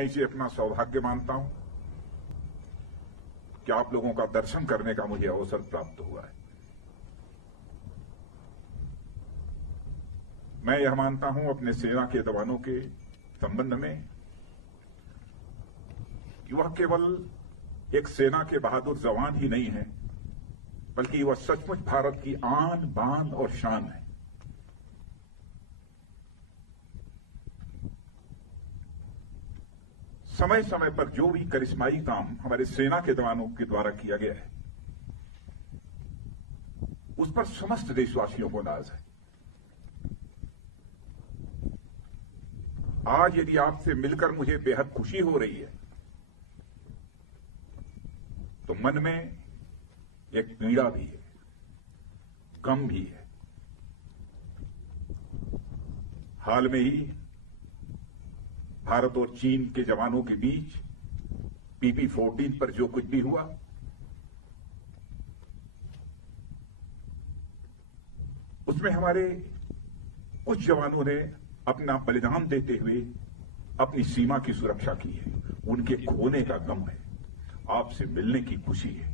मैं इसे अपना सौभाग्य मानता हूं कि आप लोगों का दर्शन करने का मुझे अवसर प्राप्त हुआ है। मैं यह मानता हूं अपने सेना के जवानों के संबंध में कि वह केवल एक सेना के बहादुर जवान ही नहीं है, बल्कि वह सचमुच भारत की आन बान और शान है। समय समय पर जो भी करिश्माई काम हमारे सेना के जवानों के द्वारा किया गया है, उस पर समस्त देशवासियों को नाज है। आज यदि आपसे मिलकर मुझे बेहद खुशी हो रही है, तो मन में एक पीड़ा भी है, गम भी है। हाल में ही भारत और चीन के जवानों के बीच PP-14 पर जो कुछ भी हुआ, उसमें हमारे कुछ जवानों ने अपना बलिदान देते हुए अपनी सीमा की सुरक्षा की है। उनके खोने का गम है, आपसे मिलने की खुशी है।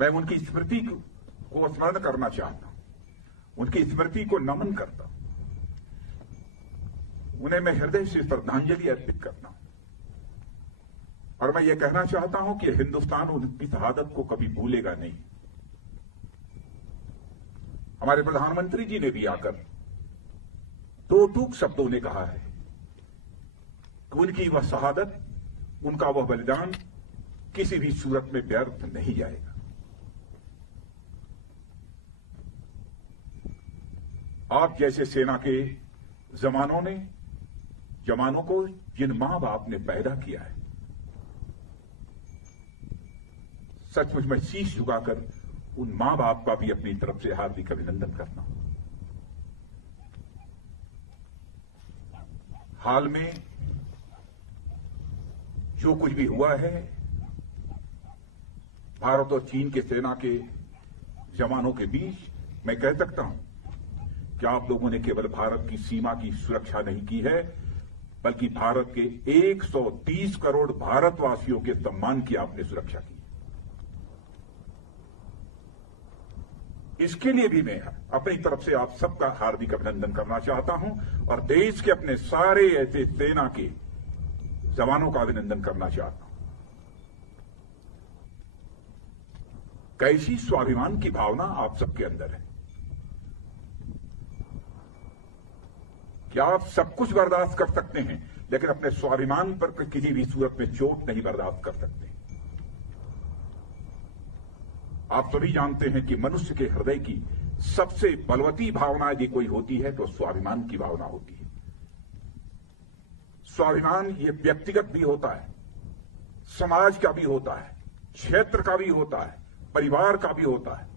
मैं उनकी स्मृति को स्मरण करना चाहता हूं, उनकी स्मृति को नमन करता हूं, उन्हें मैं हृदय से श्रद्धांजलि अर्पित करता हूं। और मैं ये कहना चाहता हूं कि हिंदुस्तान उनकी शहादत को कभी भूलेगा नहीं। हमारे प्रधानमंत्री जी ने भी आकर दो टूक शब्दों ने कहा है कि उनकी वह शहादत, उनका वह बलिदान किसी भी सूरत में व्यर्थ नहीं जाएगा। आप जैसे सेना के जवानों को जिन मां बाप ने पैदा किया है, सचमुच मैं शीश झुकाकर उन मां बाप का भी अपनी तरफ से हार्दिक अभिनंदन करता हूं। हाल में जो कुछ भी हुआ है, भारत और चीन के सेना के जवानों के बीच, मैं कह सकता हूं कि आप लोगों ने केवल भारत की सीमा की सुरक्षा नहीं की है, बल्कि भारत के 130 करोड़ भारतवासियों के सम्मान की आपने सुरक्षा की। इसके लिए भी मैं अपनी तरफ से आप सबका हार्दिक अभिनंदन करना चाहता हूं और देश के अपने सारे ऐसे सेना के जवानों का अभिनंदन करना चाहता हूं। कैसी स्वाभिमान की भावना आप सबके अंदर है। क्या आप सब कुछ बर्दाश्त कर सकते हैं, लेकिन अपने स्वाभिमान पर किसी भी सूरत में चोट नहीं बर्दाश्त कर सकते। आप सभी जानते हैं कि मनुष्य के हृदय की सबसे बलवती भावना यदि कोई होती है तो स्वाभिमान की भावना होती है। स्वाभिमान ये व्यक्तिगत भी होता है, समाज का भी होता है, क्षेत्र का भी होता है, परिवार का भी होता है,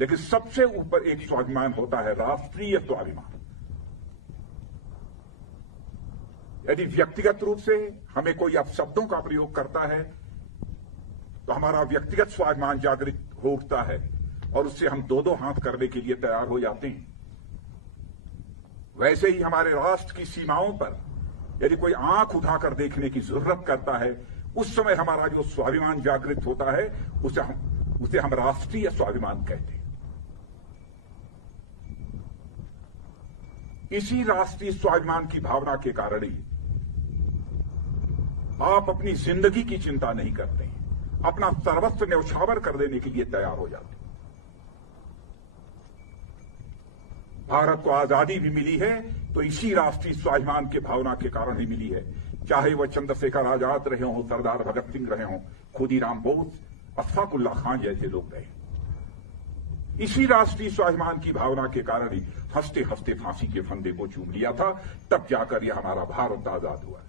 लेकिन सबसे ऊपर एक स्वाभिमान होता है, राष्ट्रीय स्वाभिमान। यदि व्यक्तिगत रूप से हमें कोई अपशब्दों का प्रयोग करता है तो हमारा व्यक्तिगत स्वाभिमान जागृत हो उठता है और उससे हम दो हाथ करने के लिए तैयार हो जाते हैं। वैसे ही हमारे राष्ट्र की सीमाओं पर यदि कोई आंख उठाकर देखने की जरूरत करता है, उस समय हमारा जो स्वाभिमान जागृत होता है उसे हम राष्ट्रीय स्वाभिमान कहते हैं। इसी राष्ट्रीय स्वाभिमान की भावना के कारण ही आप अपनी जिंदगी की चिंता नहीं करते हैं, अपना सर्वस्व न्यौछावर कर देने के लिए तैयार हो जाते हैं। भारत को आजादी भी मिली है तो इसी राष्ट्रीय स्वाभिमान के भावना के कारण ही मिली है। चाहे वह चंद्रशेखर आजाद रहे हों, सरदार भगत सिंह रहे हों, खुदीराम बोस, अशफाकुल्ला खान जैसे लोग रहे। इसी राष्ट्रीय स्वाभिमान की भावना के कारण ही हंसते हंसते फांसी के फंदे को चूम लिया था, तब जाकर यह हमारा भारत आजाद हुआ।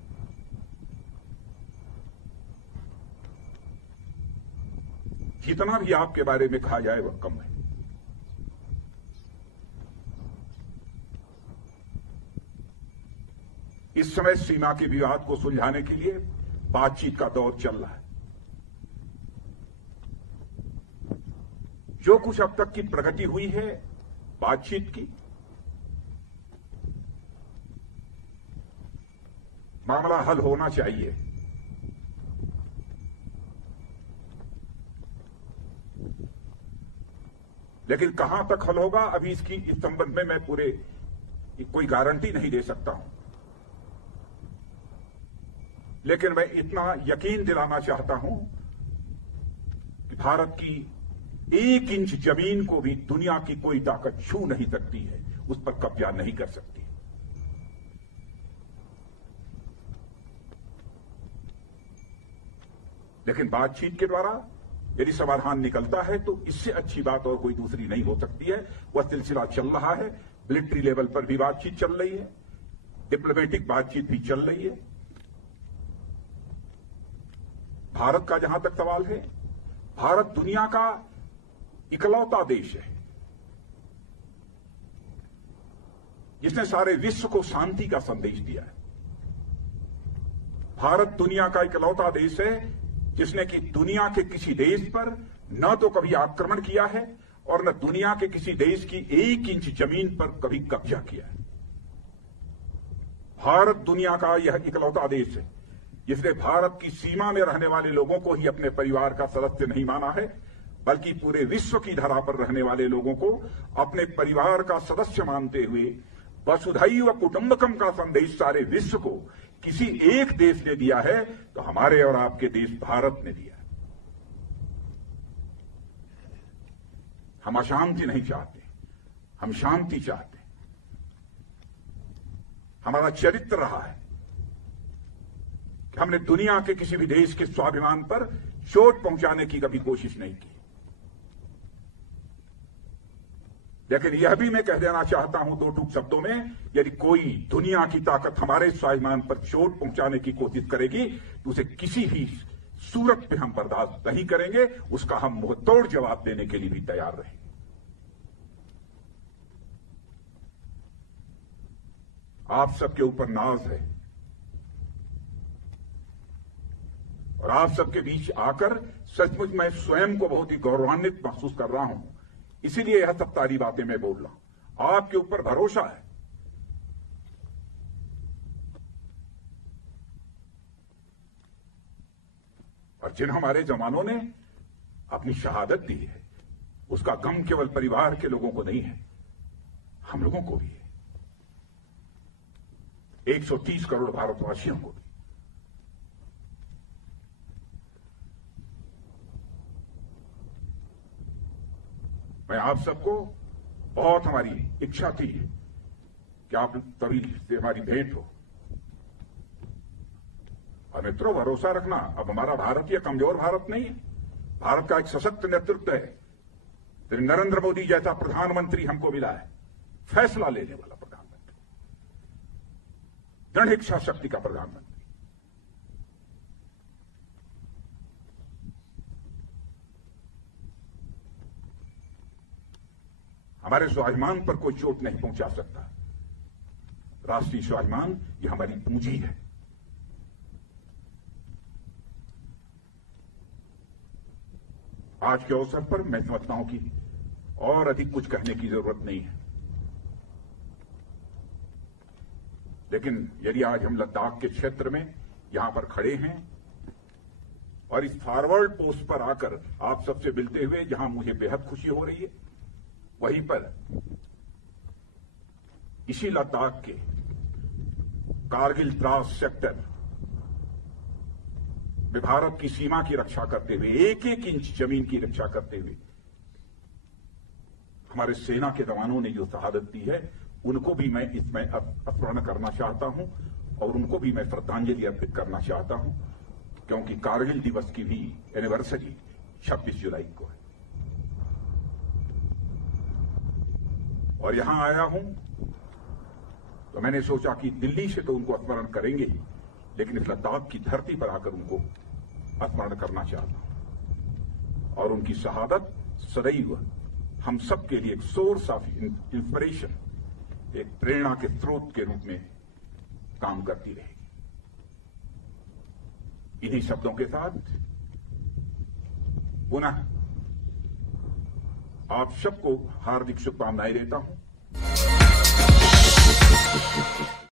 जितना भी आपके बारे में कहा जाए वह कम है। इस समय सीमा के विवाद को सुलझाने के लिए बातचीत का दौर चल रहा है। जो कुछ अब तक की प्रगति हुई है बातचीत की, मामला हल होना चाहिए। लेकिन कहां तक हल होगा, अभी इस संबंध में मैं कोई गारंटी नहीं दे सकता हूं। लेकिन मैं इतना यकीन दिलाना चाहता हूं कि भारत की 1 इंच जमीन को भी दुनिया की कोई ताकत छू नहीं सकती है, उस पर कब्जा नहीं कर सकती। लेकिन बातचीत के द्वारा यदि समाधान निकलता है तो इससे अच्छी बात और कोई दूसरी नहीं हो सकती है। वह सिलसिला चल रहा है, मिलिट्री लेवल पर भी बातचीत चल रही है, डिप्लोमेटिक बातचीत भी चल रही है। भारत का जहां तक सवाल है, भारत दुनिया का इकलौता देश है जिसने सारे विश्व को शांति का संदेश दिया है। भारत दुनिया का इकलौता देश है जिसने कि दुनिया के किसी देश पर न तो कभी आक्रमण किया है और न दुनिया के किसी देश की 1 इंच जमीन पर कभी कब्जा किया है। भारत दुनिया का यह इकलौता देश है जिसने भारत की सीमा में रहने वाले लोगों को ही अपने परिवार का सदस्य नहीं माना है, बल्कि पूरे विश्व की धरा पर रहने वाले लोगों को अपने परिवार का सदस्य मानते हुए वसुधैव कुटुंबकम का संदेश सारे विश्व को किसी एक देश ने दिया है तो हमारे और आपके देश भारत ने दिया। हम अशांति नहीं चाहते, हम शांति चाहते। हमारा चरित्र रहा है कि हमने दुनिया के किसी भी देश के स्वाभिमान पर चोट पहुंचाने की कभी कोशिश नहीं की। लेकिन यह भी मैं कह देना चाहता हूं 2 टूक शब्दों में, यदि कोई दुनिया की ताकत हमारे स्वाभिमान पर चोट पहुंचाने की कोशिश करेगी तो उसे किसी भी सूरत पे हम बर्दाश्त नहीं करेंगे, उसका हम मुंहतोड़ जवाब देने के लिए भी तैयार रहेंगे। आप सबके ऊपर नाज है और आप सबके बीच आकर सचमुच मैं स्वयं को बहुत ही गौरवान्वित महसूस कर रहा हूं। इसीलिए यह सब सारी बातें मैं बोल रहा हूं। आपके ऊपर भरोसा है। और जिन हमारे जवानों ने अपनी शहादत दी है उसका गम केवल परिवार के लोगों को नहीं है, हम लोगों को भी है, 130 करोड़ भारतवासियों को भी। मैं आप सबको बहुत हमारी इच्छा थी कि आप तभी से हमारी भेंट हो। और मित्रों, भरोसा रखना, अब हमारा भारत यह कमजोर भारत नहीं है। भारत का एक सशक्त नेतृत्व है। फिर नरेंद्र मोदी जैसा प्रधानमंत्री हमको मिला है, फैसला लेने वाला प्रधानमंत्री, दृढ़ इच्छा शक्ति का प्रधानमंत्री। हमारे स्वाभिमान पर कोई चोट नहीं पहुंचा सकता। राष्ट्रीय स्वाभिमान ये हमारी पूंजी है। आज के अवसर पर मैं समझता हूं कि और अधिक कुछ कहने की जरूरत नहीं है। लेकिन यदि आज हम लद्दाख के क्षेत्र में यहां पर खड़े हैं और इस फॉरवर्ड पोस्ट पर आकर आप सबसे मिलते हुए जहां मुझे बेहद खुशी हो रही है, वहीं पर इसी लद्दाख के कारगिल द्रास सेक्टर में भारत की सीमा की रक्षा करते हुए, 1-1 इंच जमीन की रक्षा करते हुए हमारे सेना के जवानों ने जो शहादत दी है, उनको भी मैं इसमें स्मरण करना चाहता हूं और उनको भी मैं श्रद्धांजलि अर्पित करना चाहता हूं, क्योंकि कारगिल दिवस की भी एनिवर्सरी 26 जुलाई को है। और यहां आया हूं तो मैंने सोचा कि दिल्ली से तो उनको स्मरण करेंगे ही, लेकिन इस लद्दाख की धरती पर आकर उनको स्मरण करना चाहता हूं। और उनकी शहादत सदैव हम सब के लिए एक सोर्स ऑफ इंस्पिरेशन, एक प्रेरणा के स्रोत के रूप में काम करती रहेगी। इन्हीं शब्दों के साथ पुनः आप सबको हार्दिक शुभकामनाएं देता हूं।